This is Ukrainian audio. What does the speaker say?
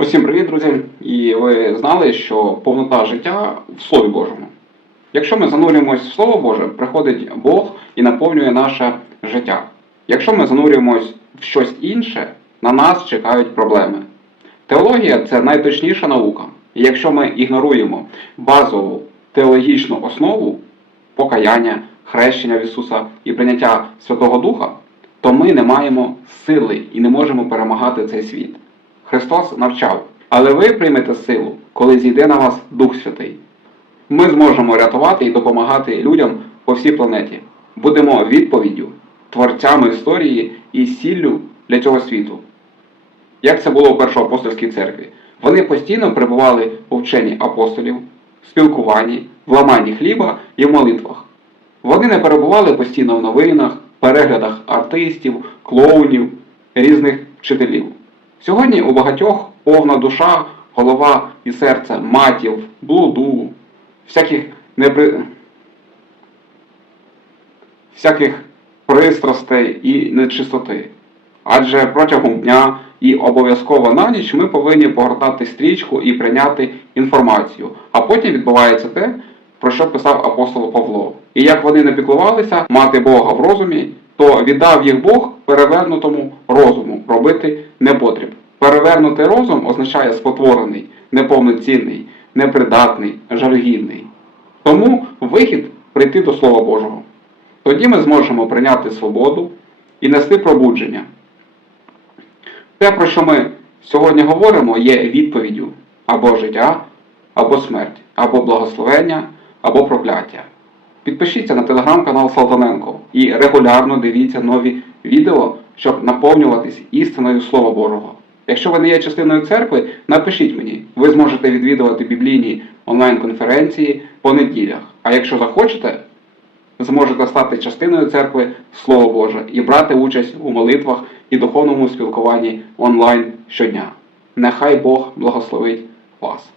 Усім привіт, друзі! І ви знали, що повнота життя в Слові Божому. Якщо ми занурюємось в Слово Боже, приходить Бог і наповнює наше життя. Якщо ми занурюємось в щось інше, на нас чекають проблеми. Теологія це найточніша наука. І якщо ми ігноруємо базову теологічну основу покаяння, хрещення в Ісуса і прийняття Святого Духа, то ми не маємо сили і не можемо перемагати цей світ. Христос навчав, але ви приймете силу, коли зійде на вас Дух Святий. Ми зможемо рятувати і допомагати людям по всій планеті. Будемо відповіддю, творцями історії і сіллю для цього світу. Як це було у Першоапостольській церкві? Вони постійно перебували у вченні апостолів, спілкуванні, в ламанні хліба і в молитвах. Вони не перебували постійно в новинах, переглядах артистів, клоунів, різних вчителів. Сьогодні у багатьох повна душа, голова і серце матів, блуду, всяких непри... всяких пристрастей і нечистоти. Адже протягом дня і обов'язково на ніч ми повинні погортати стрічку і прийняти інформацію. А потім відбувається те, про що писав апостол Павло. І як вони не піклувалися мати Бога в розумі, то віддав їх Бог перевернутому розуму робити непотріб. Перевернутий розум означає спотворений, неповноцінний, непридатний, жалюгідний. Тому вихід прийти до Слова Божого. Тоді ми зможемо прийняти свободу і нести пробудження. Те, про що ми сьогодні говоримо, є відповіддю або життя, або смерть, або благословення, або прокляття. Підпишіться на телеграм-канал Салтаненко і регулярно дивіться нові відео, щоб наповнюватись істиною Слова Божого. Якщо ви не є частиною церкви, напишіть мені, ви зможете відвідувати біблійні онлайн-конференції по неділях. А якщо захочете, зможете стати частиною церкви Слово Боже і брати участь у молитвах і духовному спілкуванні онлайн щодня. Нехай Бог благословить вас.